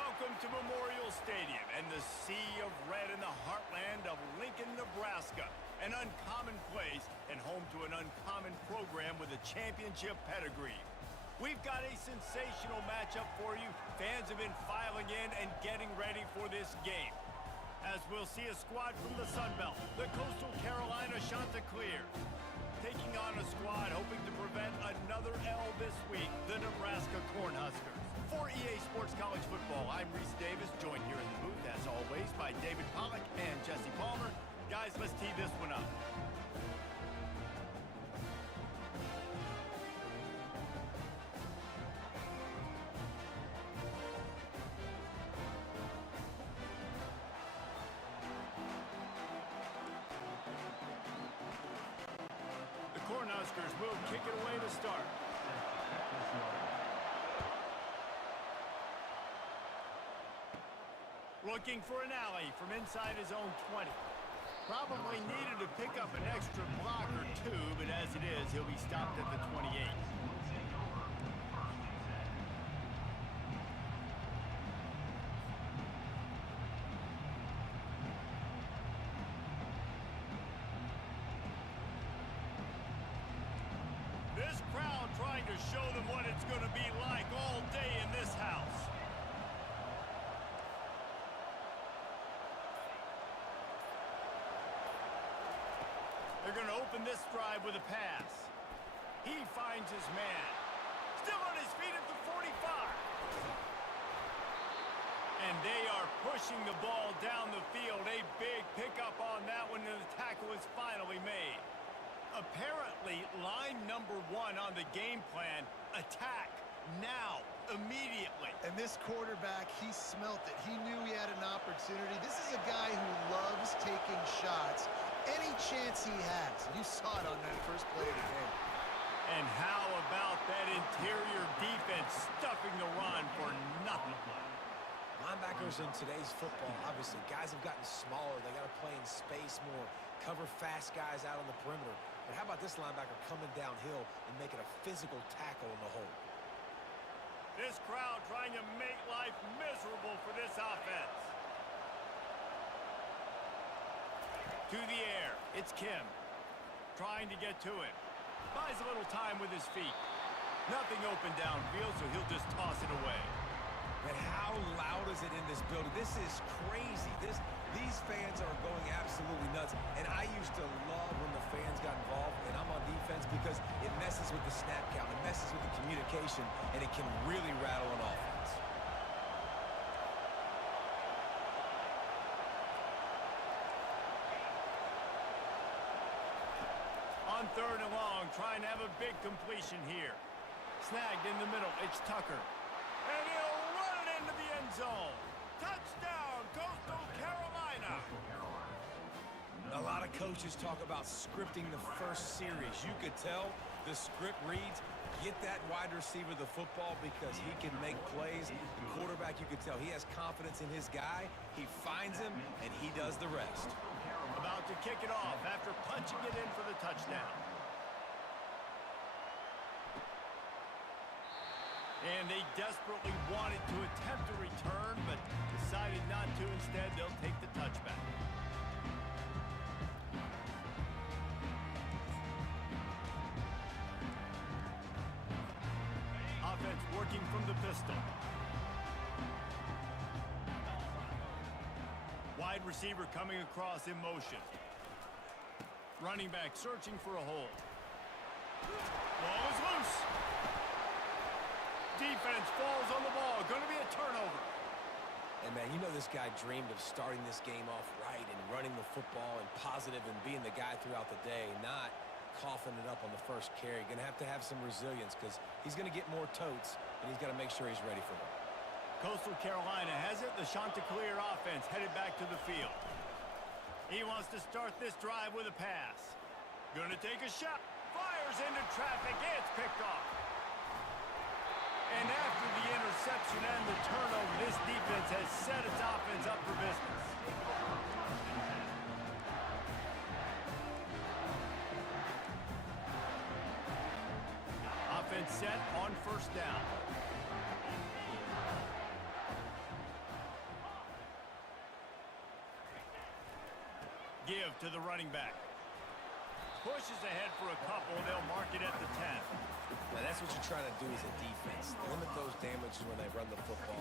Welcome to Memorial Stadium and the sea of red in the heartland of Lincoln, Nebraska. An uncommon place and home to an uncommon program with a championship pedigree. We've got a sensational matchup for you. Fans have been filing in and getting ready for this game. As we'll see a squad from the Sun Belt, the Coastal Carolina Chanticleer, taking on a squad hoping to prevent another L this week, the Nebraska Cornhuskers. For EA Sports College Football, I'm Reese Davis, joined here in the booth, as always, by David Pollack and Jesse Palmer. Guys, let's tee this one up. The Cornhuskers will kick it away to start. Looking for an alley from inside his own 20. Probably needed to pick up an extra block or two, but as it is, he'll be stopped at the 28. This crowd trying to show them what it's going to be like all day in this house. They're going to open this drive with a pass. He finds his man. Still on his feet at the 45. And they are pushing the ball down the field. A big pickup on that one, and the tackle is finally made. Apparently, line number one on the game plan, attack now, immediately. And this quarterback, he smelt it. He knew he had an opportunity. This is a guy who loves taking shots any chance he has. You saw it on that first play of the game. And how about that interior defense stuffing the run for nothing? Linebackers in today's football, obviously, guys have gotten smaller. They got to play in space more, cover fast guys out on the perimeter. But how about this linebacker coming downhill and making a physical tackle in the hole? This crowd trying to make life miserable for this offense. To the air, it's Kim. Trying to get to it. Buys a little time with his feet. Nothing open downfield, so he'll just toss it away. And how loud is it in this building? This is crazy. These fans are going absolutely nuts. And I used to love when the fans got involved, and I'm on defense because it messes with the snap count, it messes with the communication, and it can really rattle an offense. On third and long, trying to have a big completion here. Snagged in the middle, it's Tucker. And he'll run it into the end zone. Touchdown, Coastal Carolina. A lot of coaches talk about scripting the first series. You could tell the script reads, get that wide receiver the football because he can make plays. The quarterback, you could tell he has confidence in his guy. He finds him, and he does the rest. About to kick it off after punching it in for the touchdown. And they desperately wanted to attempt a return, but decided not to. Instead, they'll take the touchback. Offense working from the pistol. Wide receiver coming across in motion. Running back searching for a hole. Ball is loose. Defense falls on the ball. Going to be a turnover. And, man, you know this guy dreamed of starting this game off right and running the football and positive and being the guy throughout the day, not coughing it up on the first carry. Going to have some resilience because he's going to get more totes, and he's got to make sure he's ready for them. Coastal Carolina has it. The Chanticleer offense headed back to the field. He wants to start this drive with a pass. Going to take a shot. Fires into traffic. It's picked off. And after the interception and the turnover, this defense has set its offense up for business. Offense set on first down. give to the running back. Pushes ahead for a couple. They'll mark it at the 10. Now, that's what you're trying to do as a defense. Limit those damages when they run the football.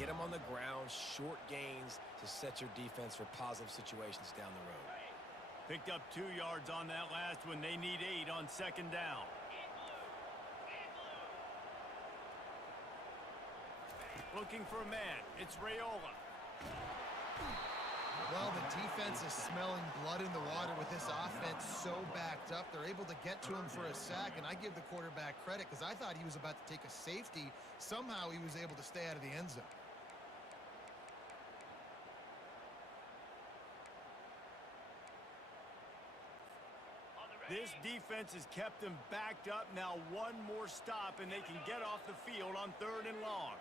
Get them on the ground, short gains to set your defense for positive situations down the road. Picked up 2 yards on that last one. They need 8 on second down. Looking for a man. It's Raiola. Well, the defense is smelling blood in the water with this offense so backed up. They're able to get to him for a sack, and I give the quarterback credit because I thought he was about to take a safety. Somehow he was able to stay out of the end zone. This defense has kept them backed up. Now one more stop, and they can get off the field on 3rd and long.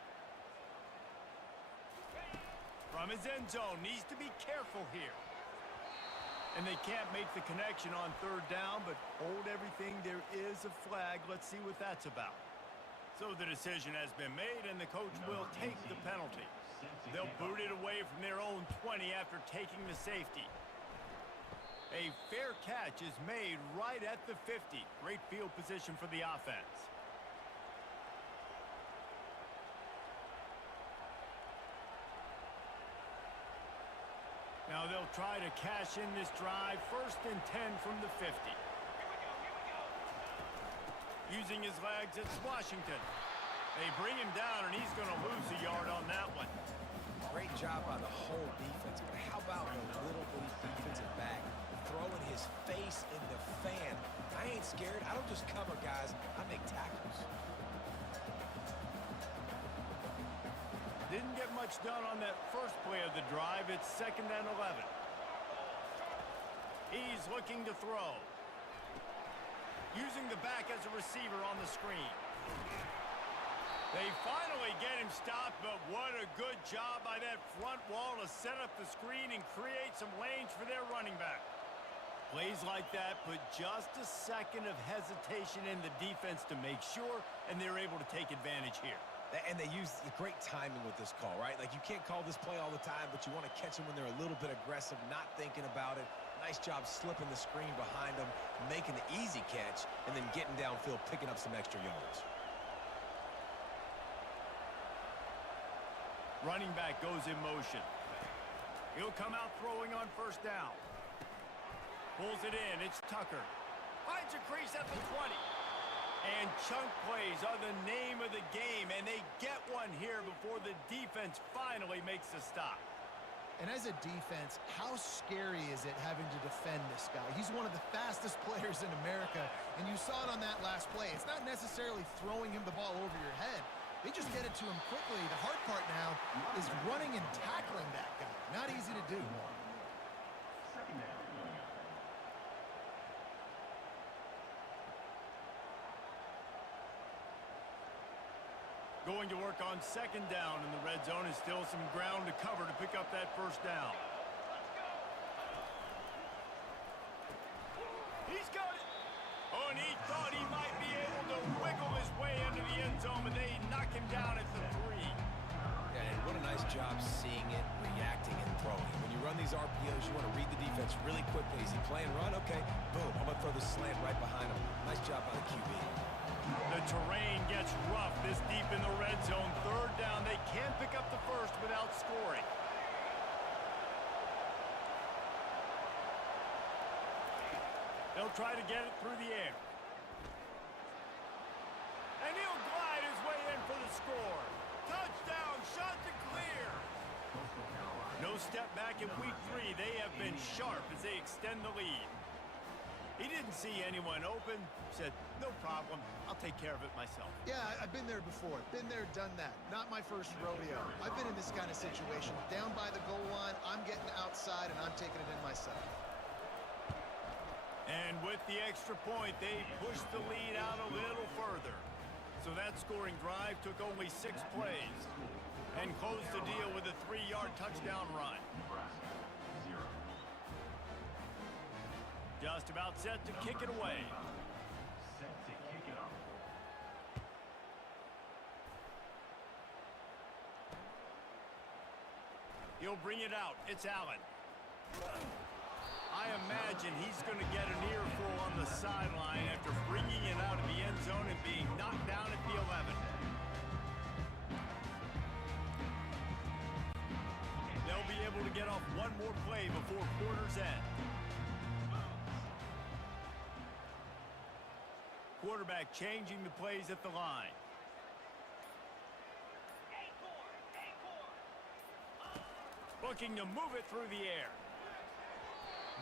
From his end zone, needs to be careful here. And they can't make the connection on 3rd down, but hold everything. There is a flag. Let's see what that's about. So the decision has been made, and the coach will take the penalty. They'll boot it away from their own 20 after taking the safety. A fair catch is made right at the 50. Great field position for the offense. Now they'll try to cash in this drive. 1st and 10 from the 50. Using his legs, it's Washington. They bring him down, and he's going to lose a yard on that one. Great job by the whole defense, but how about the little bitty defensive back throwing his face in the fan? I ain't scared. I don't just cover guys. I make tackles. Didn't get much done on that first play of the drive. It's 2nd and 11. He's looking to throw. Using the back as a receiver on the screen. They finally get him stopped, but what a good job by that front wall to set up the screen and create some lanes for their running back. Plays like that put just a second of hesitation in the defense to make sure, and they're able to take advantage here. And they use the great timing with this call, right? Like, you can't call this play all the time, but you want to catch them when they're a little bit aggressive, not thinking about it. Nice job slipping the screen behind them, making the easy catch, and then getting downfield, picking up some extra yards. Running back goes in motion. He'll come out throwing on 1st down. Pulls it in. It's Tucker. Finds a crease at the 20. And chunk plays are the name of the game, and they get one here before the defense finally makes the stop. And as a defense, how scary is it having to defend this guy? He's one of the fastest players in America, and you saw it on that last play. It's not necessarily throwing him the ball over your head. They just get it to him quickly. The hard part now is running and tackling that guy. Not easy to do. Going to work on 2nd down in the red zone, and still some ground to cover to pick up that 1st down. He's got it. Oh, and he thought he might be able to wiggle his way into the end zone, but they knock him down at the 3. Yeah, and what a nice job seeing it, reacting, and throwing. When you run these RPOs, you want to read the defense really quickly. Is he playing run? Okay, boom. I'm going to throw the slant right behind him. Nice job by the QB. The terrain gets rough this deep in the red zone. 3rd down. They can't pick up the 1st without scoring. They'll try to get it through the air. And he'll glide his way in for the score. Touchdown, shot to clear. No step back in week 3. They have been sharp as they extend the lead. He didn't see anyone open. Said, no problem. I'll take care of it myself. Yeah, I've been there before. Been there, done that. Not my first rodeo. I've been in this kind of situation. Down by the goal line, I'm getting outside, and I'm taking it in myself. And with the extra point, they pushed the lead out a little further. So that scoring drive took only 6 plays and closed the deal with a 3-yard touchdown run. Just about set to kick it away. He'll bring it out. It's Allen. I imagine he's going to get an earful on the sideline after bringing it out of the end zone and being knocked down at the 11. They'll be able to get off one more play before quarter's end. Quarterback changing the plays at the line. Looking to move it through the air.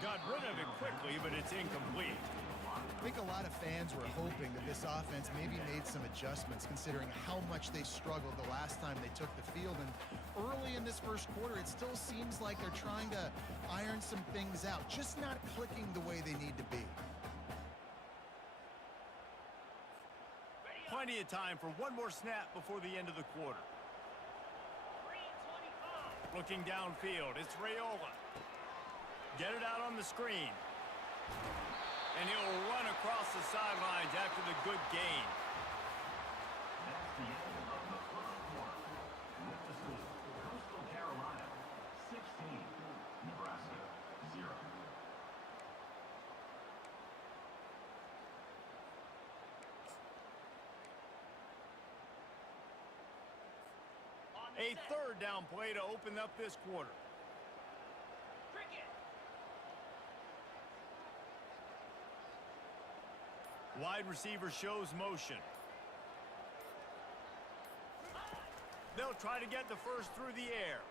Got rid of it quickly, but it's incomplete. I think a lot of fans were hoping that this offense maybe made some adjustments considering how much they struggled the last time they took the field. And early in this first quarter, it still seems like they're trying to iron some things out, just not clicking the way they need to be. Plenty of time for one more snap before the end of the quarter. Looking downfield, it's Raiola. Get it out on the screen. And he'll run across the sidelines after the good gain. That's the end of the first quarter. With the score, Coastal Carolina 16, Nebraska 0. A third down play to open up this quarter. Wide receiver shows motion. They'll try to get the first through the air.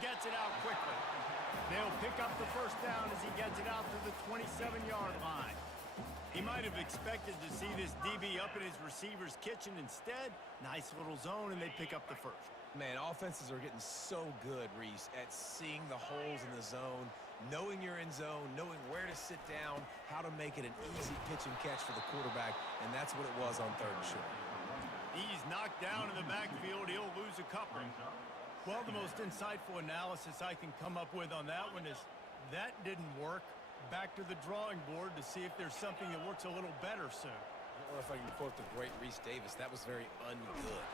Gets it out quickly. They'll pick up the first down as he gets it out to the 27-yard line. He might have expected to see this DB up in his receiver's kitchen. Instead, nice little zone, and they pick up the first. Man, offenses are getting so good, Reese, at seeing the holes in the zone, knowing you're in zone, knowing where to sit down, how to make it an easy pitch and catch for the quarterback, and that's what it was on third and short. He's knocked down in the backfield. He'll lose a couple. Well, the most insightful analysis I can come up with on that one is that didn't work. Back to the drawing board to see if there's something that works a little better soon. I don't know if I can quote the great Reese Davis. That was very ungood.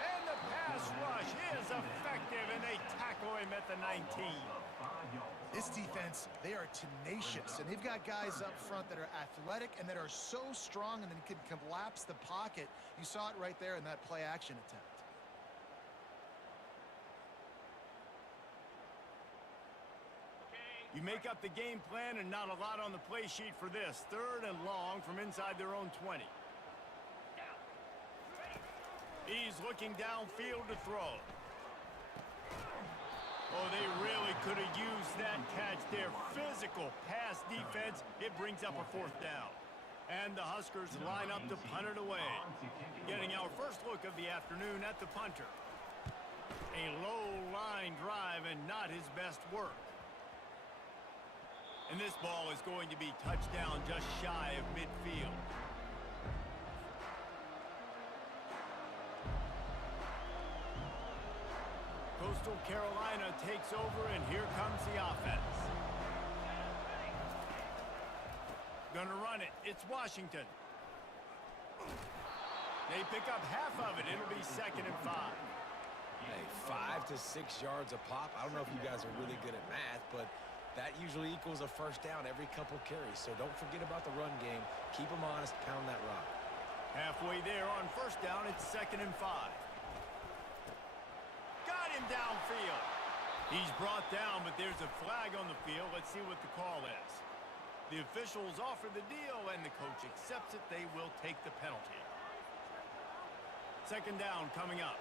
And the pass rush is effective, and they tackle him at the 19. This defense, they are tenacious, and they've got guys up front that are athletic and that are so strong and then can collapse the pocket. You saw it right there in that play-action attempt. You make up the game plan and not a lot on the play sheet for this. Third and long from inside their own 20. He's looking downfield to throw. Oh, they really could have used that catch there. Physical pass defense. It brings up a fourth down. And the Huskers line up to punt it away. Getting our first look of the afternoon at the punter. A low line drive and not his best work. And this ball is going to be touchdown just shy of midfield. Coastal Carolina takes over, and here comes the offense. Gonna run it. It's Washington. They pick up half of it. It'll be 2nd and 5. Hey, 5 to 6 yards a pop. I don't know if you guys are really good at math, but that usually equals a first down every couple carries. So don't forget about the run game. Keep them honest. Pound that rock. Halfway there on first down, it's 2nd and 5. Got him downfield. He's brought down, but there's a flag on the field. Let's see what the call is. The officials offer the deal, and the coach accepts it. They will take the penalty. 2nd down coming up.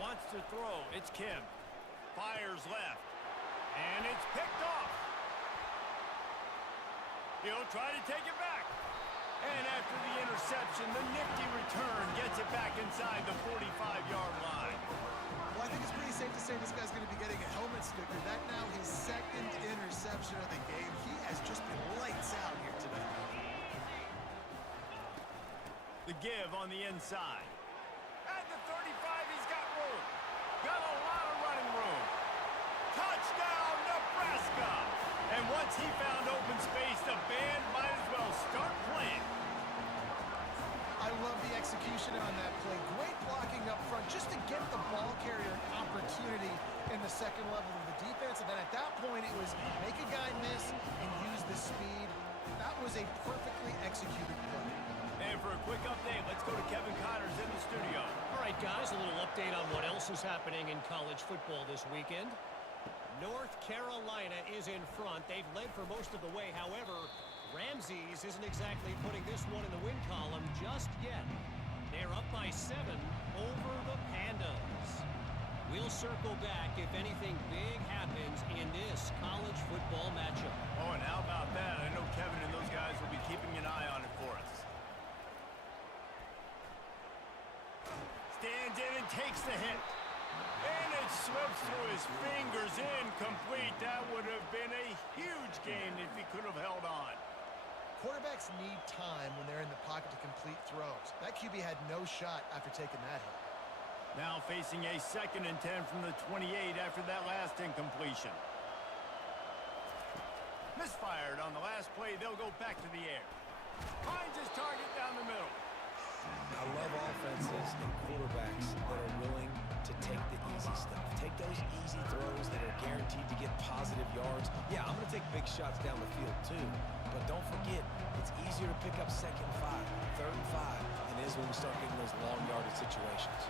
Wants to throw. It's Kim. Fires left. And it's picked off. He'll try to take it back. And after the interception, the nifty return gets it back inside the 45-yard line. Well, I think it's pretty safe to say this guy's going to be getting a helmet sticker. That now his 2nd interception of the game. He has just been lights out here today. The give on the inside. At the 35, he's got room. Got a lot of running room. Touchdown, Nebraska! And once he found open space, the band might as well start playing. I I love the execution on that play. Great blocking up front just to get the ball carrier an opportunity in the second level of the defense. And then at that point, it was make a guy miss and use the speed. That was a perfectly executed play. And for a quick update, let's go to Kevin Connors in the studio. All right, guys, a little update on what else is happening in college football this weekend. North Carolina is in front. They've led for most of the way. However, Ramses isn't exactly putting this one in the win column just yet. They're up by 7 over the Pandas. We'll circle back if anything big happens in this college football matchup. Oh, and how about that? I know Kevin and those guys will be keeping an eye on it for us. Stands in and takes the hit. And it slips through his fingers, incomplete. That would have been a huge gain if he could have held on. Quarterbacks need time when they're in the pocket to complete throws. That QB had no shot after taking that hit. Now facing a 2nd and 10 from the 28 after that last incompletion. Misfired on the last play. They'll go back to the air. Finds his target down the middle. I love offenses and quarterbacks that are willing to take the easy stuff. Take those easy throws that are guaranteed to get positive yards. Yeah, I'm going to take big shots down the field too. But don't forget, it's easier to pick up 2nd and 5, 3rd and 5 than it is when we start getting those long yardage situations.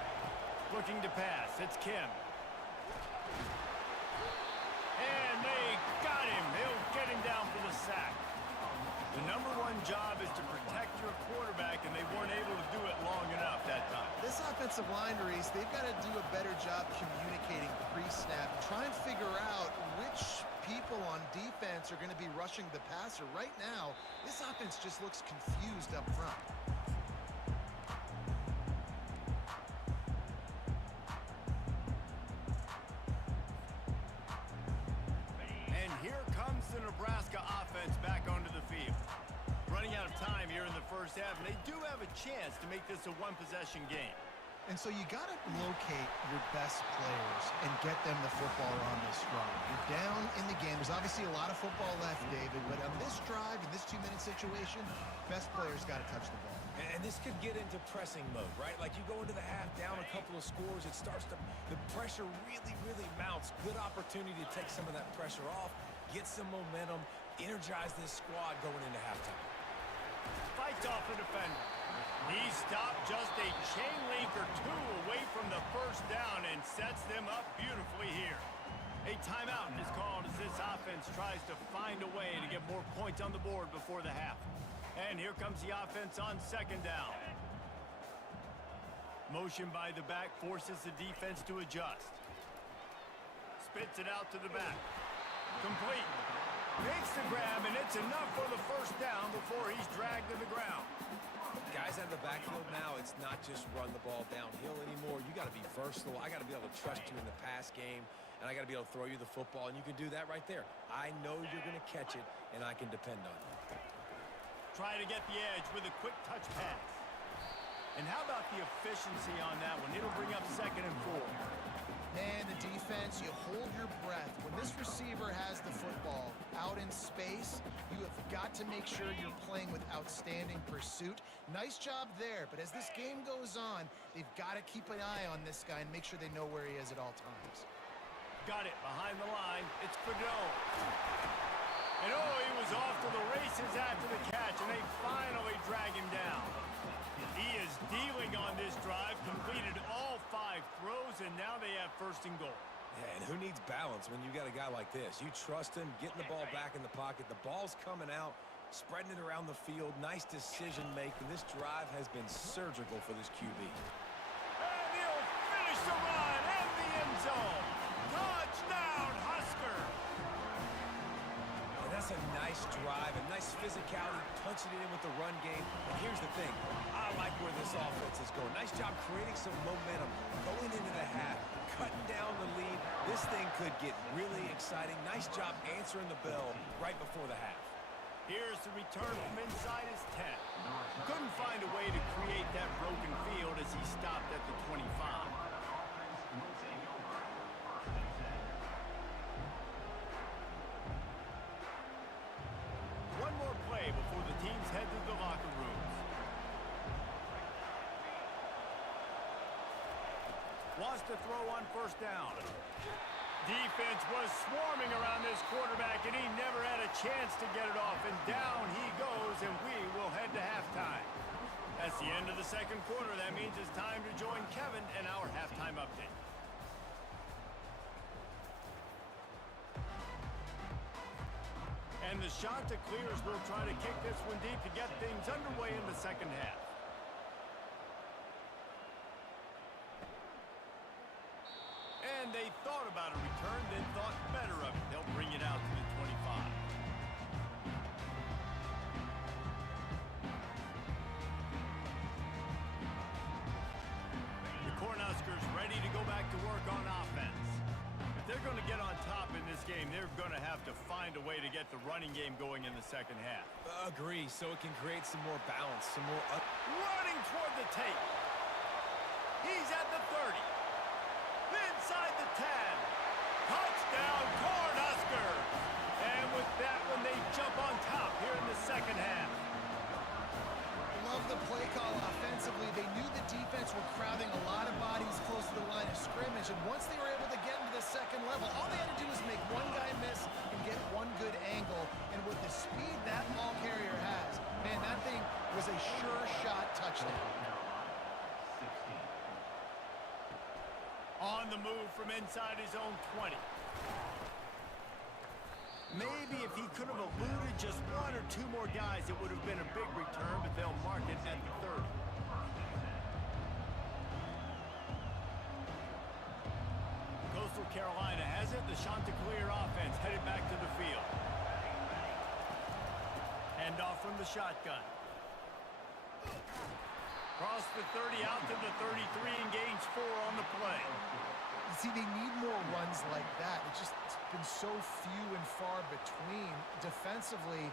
Looking to pass. It's Kim. And they got him. They'll get him down for the sack. The #1 job is to protect your quarterback, and they weren't able to do it long enough that time. This offensive line, Reese, they've got to do a better job communicating pre-snap. Try and figure out which people on defense are going to be rushing the passer. Right now, this offense just looks confused up front. And here comes the Nebraska offense back onto the field. Running out of time here in the first half, and they do have a chance to make this a one-possession game. And so you got to locate your best players and get them the football on this run. You're down in the game. There's obviously a lot of football left, David, but on this drive, in this 2-minute situation, best players got to touch the ball. And this could get into pressing mode, right? Like you go into the half, down a couple of scores, it starts to, the pressure really, really mounts. Good opportunity to take some of that pressure off, get some momentum, energize this squad going into halftime. Fights off the defender. He stopped just a chain link or 2 away from the first down and sets them up beautifully here. A timeout is called as this offense tries to find a way to get more points on the board before the half. And here comes the offense on 2nd down. Motion by the back forces the defense to adjust. Spits it out to the back. Complete. Makes the grab, and it's enough for the first down before he's dragged to the ground. Guys out of the backfield now, it's not just run the ball downhill anymore. You got to be versatile. I got to be able to trust you in the pass game, and I got to be able to throw you the football, and you can do that right there. I know you're going to catch it, and I can depend on you. Try to get the edge with a quick touch pass. And how about the efficiency on that one? It'll bring up 2nd and 4. Man, the defense, you hold your breath. When this receiver has the football out in space, you have got to make sure you're playing with outstanding pursuit. Nice job there, but as this game goes on, they've got to keep an eye on this guy and make sure they know where he is at all times. Got it behind the line. It's Fedor. And oh, he was off to the races after the catch, and they finally drag him down. He is dealing on this drive, completed all 5 throws, and now they have 1st and goal. Yeah, and who needs balance when you got a guy like this? You trust him, getting the ball back in the pocket. The ball's coming out, spreading it around the field. Nice decision making. This drive has been surgical for this QB. And he'll finish the run in the end zone. Touchdown, Husker! And that's a nice drive, a nice physicality, punching it in with the run game. And here's the thing. I like where this offense is going. Nice job creating some momentum, going into the half, cutting down the lead. This thing could get really exciting. Nice job answering the bell right before the half. Here's the return from inside his 10. Couldn't find a way to create that broken field as he stopped at the 25. One more play before the teams head to the locker rooms. to throw on first down. Defense was swarming around this quarterback, and he never had a chance to get it off. And down he goes, and we will head to halftime. That's the end of the second quarter. That means it's time to join Kevin and our halftime update. And the Chanticleers will try to kick this one deep to get things underway in the second half. And they thought about a return, then thought better of it. They'll bring it out to the 25. The Cornhuskers ready to go back to work on offense. If they're going to get on top in this game, they're going to have to find a way to get the running game going in the second half. Agree, so it can create some more balance, some more... Running toward the tape. He's at the 30. Inside the 10. Touchdown, Cornhuskers! And with that one, they jump on top here in the second half. Love the play call offensively. They knew the defense were crowding a lot of bodies close to the line of scrimmage, and once they were able to get into the second level, all they had to do was make one guy miss and get one good angle. And with the speed that ball carrier has, man, that thing was a sure shot touchdown. On the move from inside his own 20. Maybe if he could have eluded just one or two more guys, it would have been a big return, but they'll mark it at the 30. Coastal Carolina has it. The Chanticleer offense headed back to the field. Handoff from the shotgun. Cross the 30 out to the 33 and gains 4 on the play. You see, they need more runs like that. It's been so few and far between. Defensively,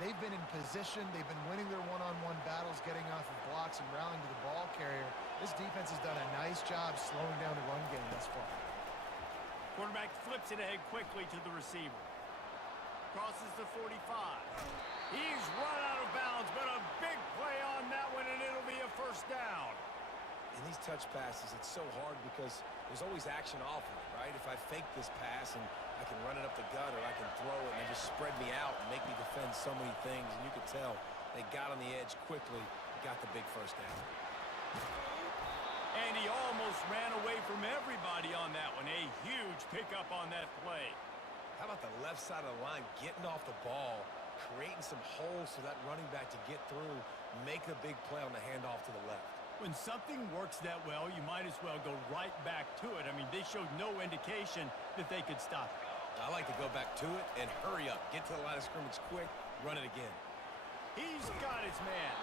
they've been in position. They've been winning their one-on-one battles, getting off of blocks and rallying to the ball carrier. This defense has done a nice job slowing down the run game thus far. Quarterback flips it ahead quickly to the receiver. Crosses the 45. He's run out of bounds, but a big play on that one, and it'll be a first down. In these touch passes, it's so hard because there's always action off of it, right? If I fake this pass and I can run it up the gut or I can throw it and they just spread me out and make me defend so many things, and you could tell they got on the edge quickly, got the big first down. And he almost ran away from everybody on that one. A huge pickup on that play. How about the left side of the line getting off the ball, creating some holes for that running back to get through, make a big play on the handoff to the left. When something works that well, you might as well go right back to it. I mean, they showed no indication that they could stop it. I like to go back to it and hurry up. Get to the line of scrimmage quick, run it again. He's got his man.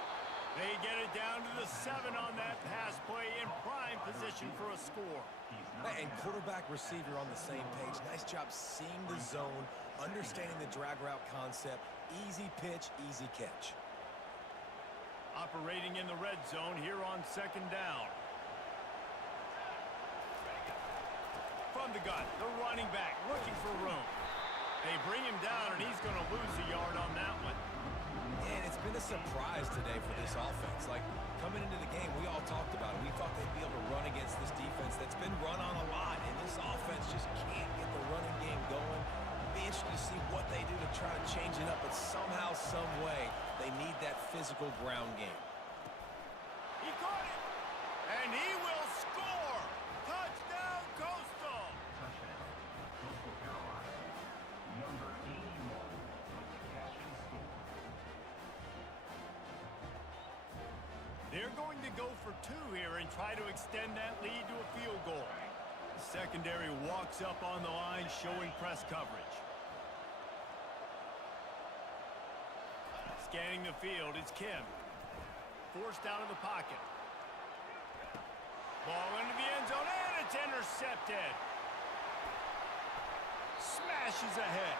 They get it down to the 7 on that pass play in prime position for a score. And quarterback receiver on the same page. Nice job seeing the zone, understanding the drag route concept. Easy pitch, easy catch. Operating in the red zone here on second down. From the gun, the running back looking for room. They bring him down, and he's going to lose a yard on that one. And it's been a surprise today for this offense. Like, coming into the game, we all talked about it. We thought they'd be able to run against this defense that's been run on a lot, and this offense just can't get the running game going. Be interested to see what they do to try to change it up, but somehow, some way, they need that physical ground game. He caught it, and he will score. Touchdown, Coastal. Touchdown, Coastal Carolina. Number 81, catch and score. They're going to go for 2 here and try to extend that lead to a field goal. The secondary walks up on the line, showing press coverage. Scanning the field, it's Kim. Forced out of the pocket. Ball into the end zone, and it's intercepted. Smashes ahead.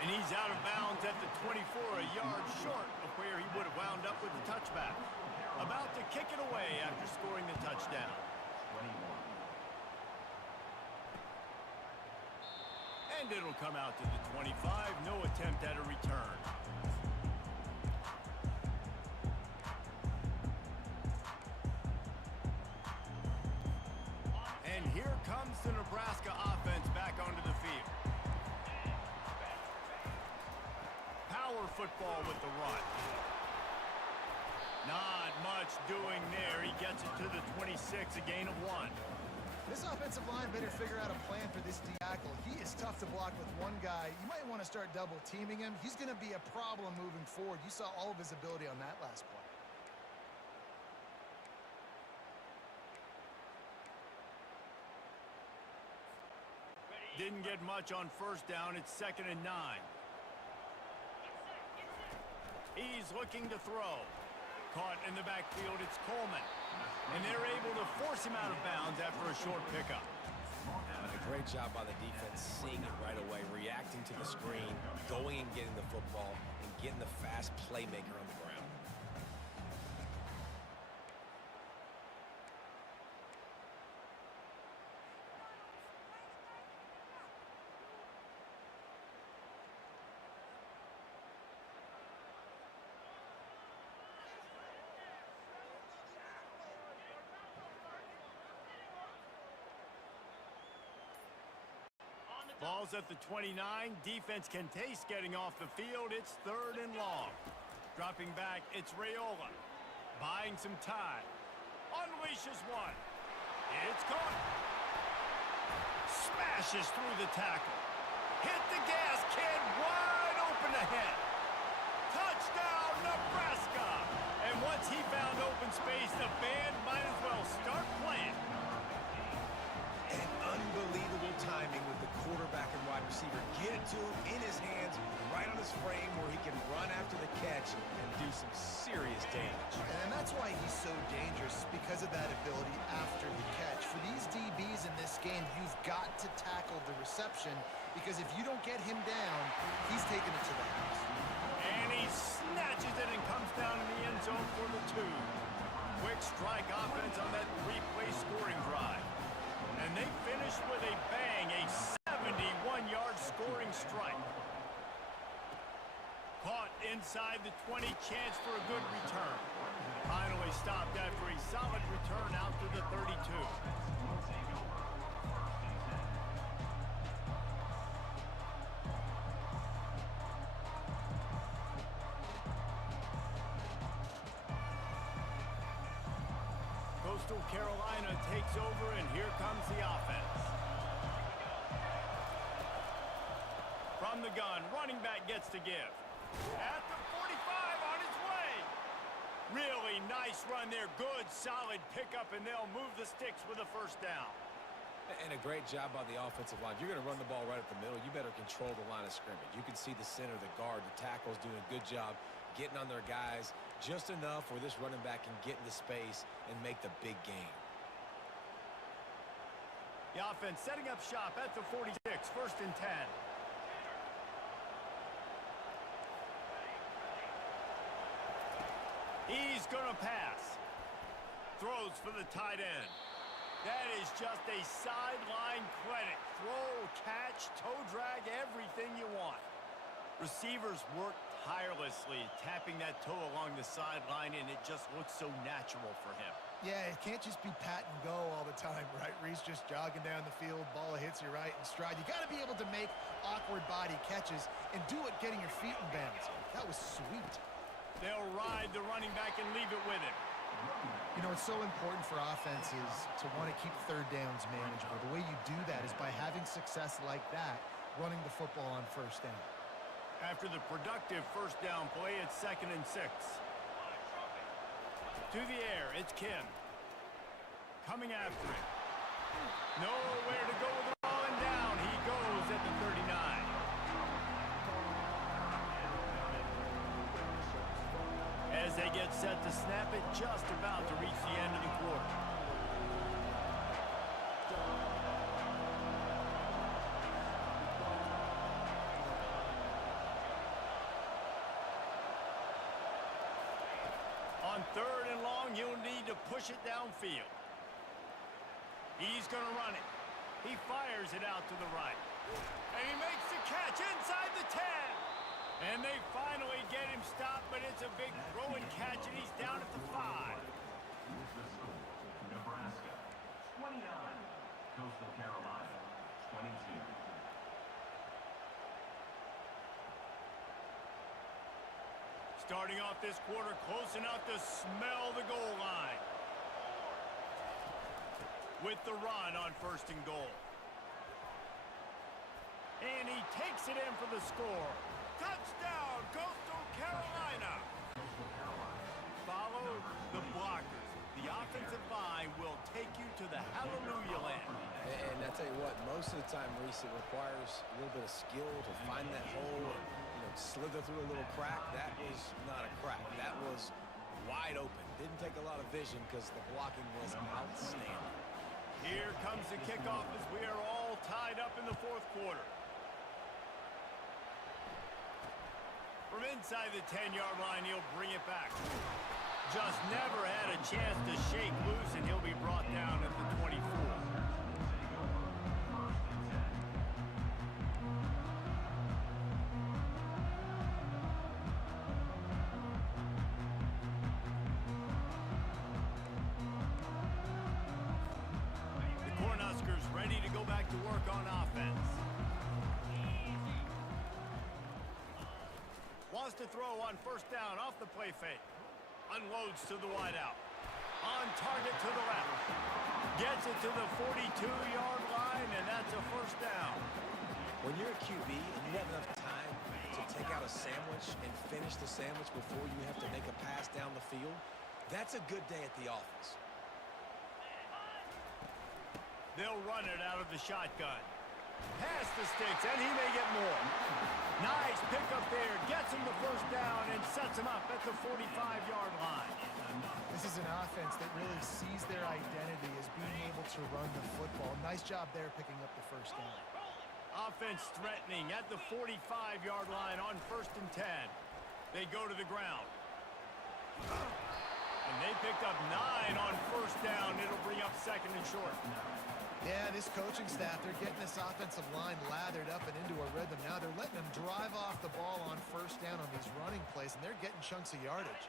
And he's out of bounds at the 24, a yard short of where he would have wound up with the touchback. About to kick it away after scoring the touchdown. 21. And it'll come out to the 25. No attempt at a return. And here comes the Nebraska offense back onto the field. Power football with the run. Not much doing there. He gets it to the 26, a gain of 1. This offensive line better figure out a plan for this tackle. He is tough to block with one guy. You might want to start double teaming him. He's going to be a problem moving forward. You saw all of his ability on that last play. Didn't get much on first down. It's 2nd and 9. He's looking to throw. Caught in the backfield, it's Coleman. And they're able to force him out of bounds after a short pickup. And a great job by the defense, seeing it right away, reacting to the screen, going and getting the football, and getting the fast playmaker on the ground. Ball's at the 29. Defense can taste getting off the field. It's 3rd and long. Dropping back, it's Raiola. Buying some time. Unleashes one. It's caught. Smashes through the tackle. Hit the gas, kid. Wide open ahead. Touchdown, Nebraska. And once he found open space, the band might as well start playing. And unbelievable timing with the quarterback and wide receiver. Get it to him in his hands, right on his frame where he can run after the catch and do some serious damage. And that's why he's so dangerous, because of that ability after the catch. For these DBs in this game, you've got to tackle the reception, because if you don't get him down, he's taking it to the house. And he snatches it and comes down in the end zone for the 2. Quick strike offense on that 3-play scoring drive. And they finished with a bang, a 71-yard scoring strike. Caught inside the 20, chance for a good return. Finally stopped after a solid return out to the 32. Coastal Carolina takes over, and here comes the offense. From the gun, running back gets to give. At the 45, on his way. Really nice run there. Good, solid pickup, and they'll move the sticks with a 1st down. And a great job by the offensive line. If you're going to run the ball right at the middle, you better control the line of scrimmage. You can see the center, the guard, the tackles doing a good job getting on their guys just enough where this running back can get into space and make the big game. The offense setting up shop at the 46, 1st and 10. He's going to pass. Throws for the tight end. That is just a sideline credit. Throw, catch, toe drag, everything you want. Receivers work tirelessly, tapping that toe along the sideline, and it just looks so natural for him. Yeah, it can't just be pat and go all the time, right? Reese just jogging down the field, ball hits you right in stride. You got to be able to make awkward body catches and do it getting your feet in bounds. That was sweet. They'll ride the running back and leave it with him. You know, it's so important for offenses to want to keep 3rd downs manageable. The way you do that is by having success like that, running the football on 1st down. After the productive 1st down play, it's 2nd and 6. To the air, it's Kim. Coming after it. Nowhere to go with the ball, and down he goes at the 39. As they get set to snap it, just about to reach the end of the quarter. On 3rd and long, you'll need to push it downfield. He's going to run it. He fires it out to the right. And he makes the catch inside the 10. And they finally get him stopped, but it's a big throw and catch, and he's down at the 5. Here's the score. Nebraska 29, Coastal Carolina, 22. Starting off this quarter close enough to smell the goal line. With the run on 1st and goal. And he takes it in for the score. Touchdown, Coastal Carolina. Follow the blockers. The offensive line will take you to the hallelujah land. And I tell you what, most of the time, Reese, it requires a little bit of skill to find that hole and, slither through a little crack. That was not a crack. That was wide open. Didn't take a lot of vision because the blocking was outstanding. Here comes the kickoff as we are all tied up in the 4th quarter. From inside the 10-yard line, he'll bring it back. Just never had a chance to shake loose, and he'll be brought down at the 24. The Cornhuskers ready to go back to work on offense. Wants to throw on 1st down off the play fake. Unloads to the wideout. On target to the left. Gets it to the 42-yard line, and that's a 1st down. When you're a QB and you have enough time to take out a sandwich and finish the sandwich before you have to make a pass down the field, that's a good day at the office. They'll run it out of the shotgun. Pass the sticks, and he may get more. Nice pickup there. Gets him the 1st down and sets him up at the 45-yard line. This is an offense that really sees their identity as being able to run the football. Nice job there picking up the 1st down. Offense threatening at the 45-yard line on 1st and 10. They go to the ground. And they picked up 9 on 1st down. It'll bring up 2nd and short. Yeah, this coaching staff, they're getting this offensive line lathered up and into a rhythm. Now they're letting them drive off the ball on 1st down on these running plays, and they're getting chunks of yardage.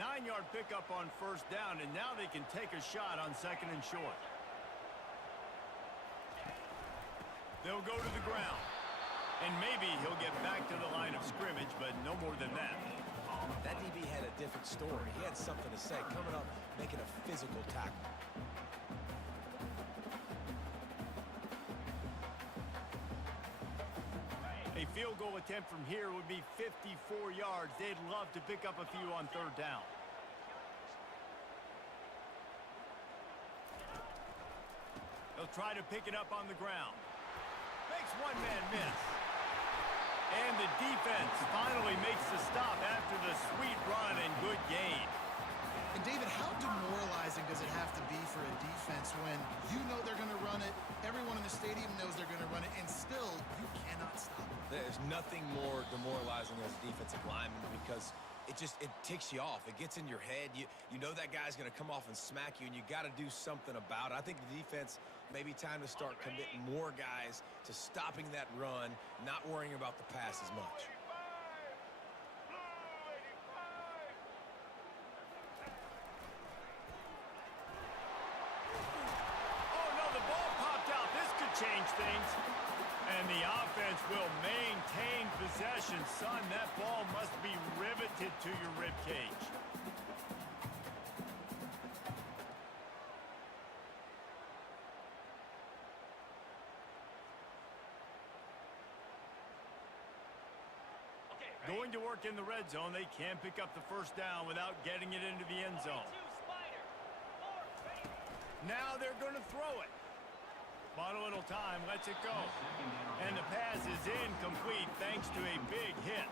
9-yard pickup on 1st down, and now they can take a shot on 2nd and short. They'll go to the ground. And maybe he'll get back to the line of scrimmage, but no more than that. That DB had a different story. He had something to say, coming up, making a physical tackle. A field goal attempt from here would be 54 yards. They'd love to pick up a few on 3rd down. They'll try to pick it up on the ground. Makes one man miss. And the defense finally makes the stop after the sweet run and good gain. And David, how demoralizing does it have to be for a defense when you know they're going to run it, everyone in the stadium knows they're going to run it, and still you cannot stop it? There's nothing more demoralizing as a defensive lineman because it ticks you off. It gets in your head. You know that guy's going to come off and smack you, and you got to do something about it. I think the defense may be time to start committing more guys to stopping that run, not worrying about the pass as much. Change things, and the offense will maintain possession. Son, that ball must be riveted to your rib cage. Going to work in the red zone, they can pick up the 1st down without getting it into the end zone. Now they're going to throw it. Bought a little time, lets it go. And the pass is incomplete thanks to a big hit.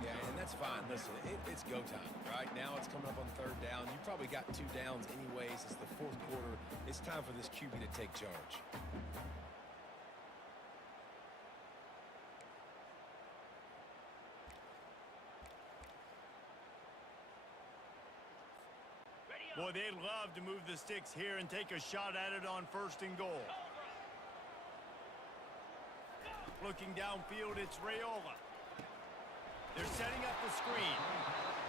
Yeah, and that's fine. Listen, it's go time, right? Now it's coming up on 3rd down. You probably got 2 downs anyways. It's the 4th quarter. It's time for this QB to take charge. Boy, they'd love to move the sticks here and take a shot at it on 1st and goal. Looking downfield, it's Raiola. They're setting up the screen.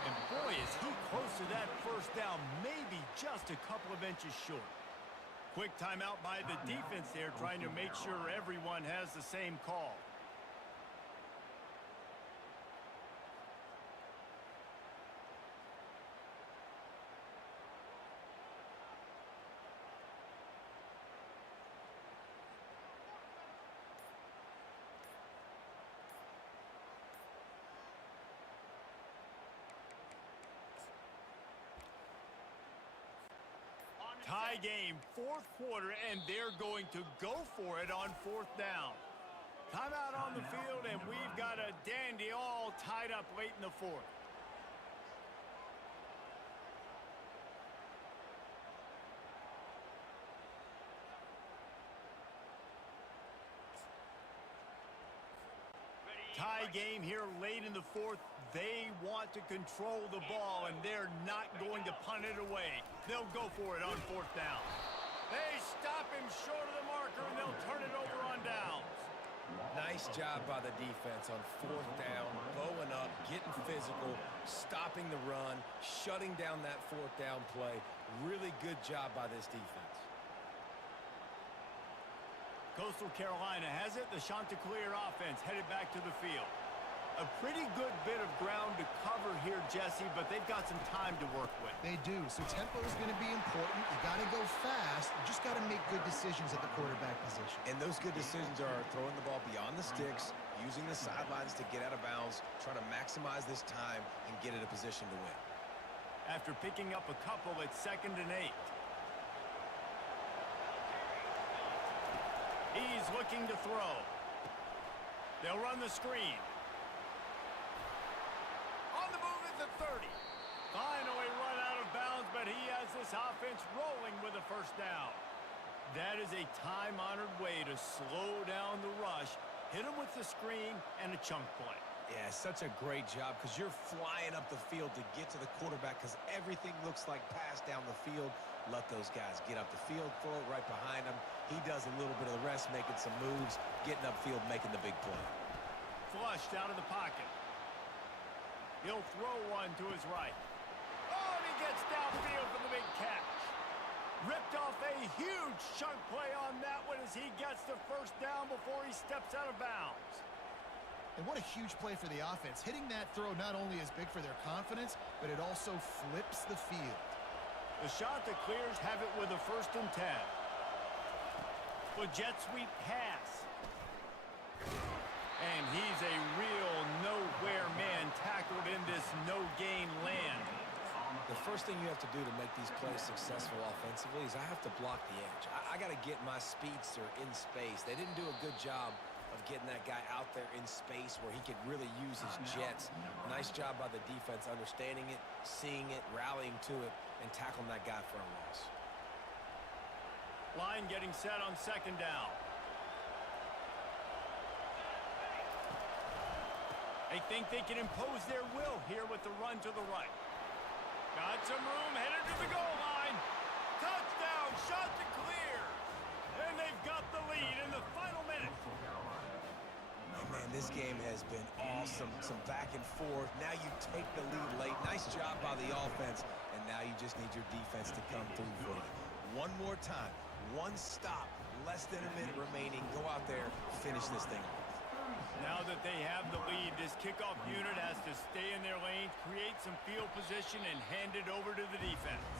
And boy, is he close to that 1st down, maybe just a couple of inches short. Quick timeout by the defense there, trying to make sure everyone has the same call. Tie game, fourth quarter, and they're going to go for it on fourth down. Timeout on the field, and we've got a dandy all tied up late in the fourth. Tie game here late in the fourth. They want to control the ball, and they're not going to punt it away. They'll go for it on fourth down. They stop him short of the marker, and they'll turn it over on downs. Nice job by the defense on fourth down, bowing up, getting physical, stopping the run, shutting down that fourth down play. Really good job by this defense. Coastal Carolina has it. The Chanticleer offense headed back to the field. A pretty good bit of ground to cover here, Jesse, but they've got some time to work with. They do, so tempo is going to be important. You got to go fast. You just got to make good decisions at the quarterback position. And those good decisions are throwing the ball beyond the sticks, using the sidelines to get out of bounds, trying to maximize this time and get in a position to win. After picking up a couple, it's 2nd and 8. He's looking to throw. They'll run the screen. On the move at the 30. Finally run out of bounds, but he has this offense rolling with a first down. That is a time-honored way to slow down the rush, hit him with the screen, and a chunk play. Yeah, such a great job because you're flying up the field to get to the quarterback because everything looks like pass down the field. Let those guys get up the field, throw it right behind him. He does a little bit of the rest, making some moves, getting upfield, making the big play. Flushed out of the pocket. He'll throw one to his right. Oh, and he gets downfield for the big catch. Ripped off a huge chunk play on that one as he gets the first down before he steps out of bounds. And what a huge play for the offense. Hitting that throw not only is big for their confidence, but it also flips the field. The Chanticleers have it with a 1st and 10. The jet sweep pass. And he's a real nowhere man tackled in this no-gain land. The first thing you have to do to make these plays successful offensively is I have to block the edge. I got to get my speedster in space. They didn't do a good job of getting that guy out there in space where he could really use his jets. Nice job by the defense understanding it, seeing it, rallying to it, and tackling that guy for a loss. Line getting set on 2nd down. They think they can impose their will here with the run to the right. Got some room, headed to the goal line. Touchdown, Chanticleer. And they've got the lead in the final minute. Oh, man, this game has been awesome. Some back and forth. Now you take the lead late. Nice job by the offense. And now you just need your defense to come through for you. One more time. One stop. Less than a minute remaining. Go out there, finish this thing off. Now that they have the lead, this kickoff unit has to stay in their lane, create some field position, and hand it over to the defense.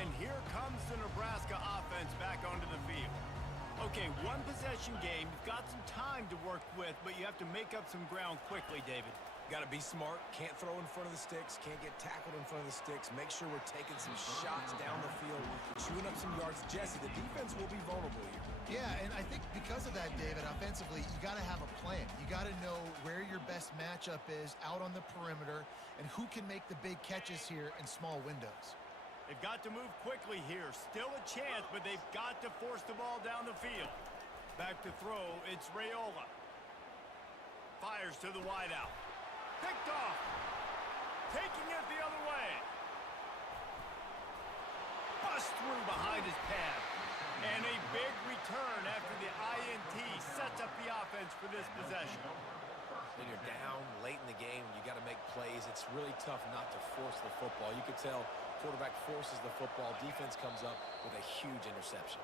And here comes the Nebraska offense back onto the field. Okay, one possession game. You've got some time to work with, but you have to make up some ground quickly, David. Got to be smart. Can't throw in front of the sticks. Can't get tackled in front of the sticks. Make sure we're taking some shots down the field, chewing up some yards. Jesse, the defense will be vulnerable here. Yeah, and I think because of that, David, offensively, you got to have a plan. You got to know where your best matchup is out on the perimeter and who can make the big catches here in small windows. They've got to move quickly here. Still a chance, but they've got to force the ball down the field. Back to throw, it's Raiola. Fires to the wideout. Picked off. Taking it the other way. Bust through behind his pad. And a big return after the INT sets up the offense for this really tough not to force the football. You could tell quarterback forces the football. Defense comes up with a huge interception.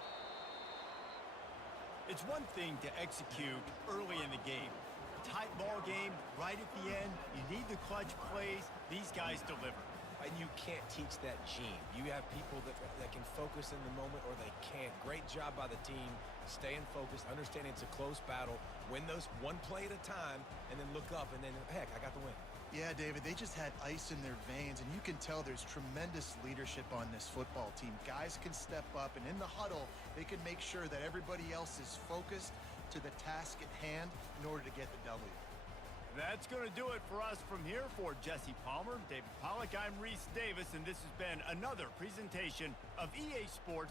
It's one thing to execute early in the game. Tight ball game, right at the end. You need the clutch plays. These guys deliver. And you can't teach that gene. You have people that can focus in the moment or they can't. Great job by the team, staying focused, understanding it's a close battle, win those one play at a time, and then look up, and then, heck, I got the win. Yeah, David, they just had ice in their veins, and you can tell there's tremendous leadership on this football team. Guys can step up, and in the huddle, they can make sure that everybody else is focused to the task at hand in order to get the W. That's going to do it for us from here. For Jesse Palmer, David Pollack, I'm Reese Davis, and this has been another presentation of EA Sports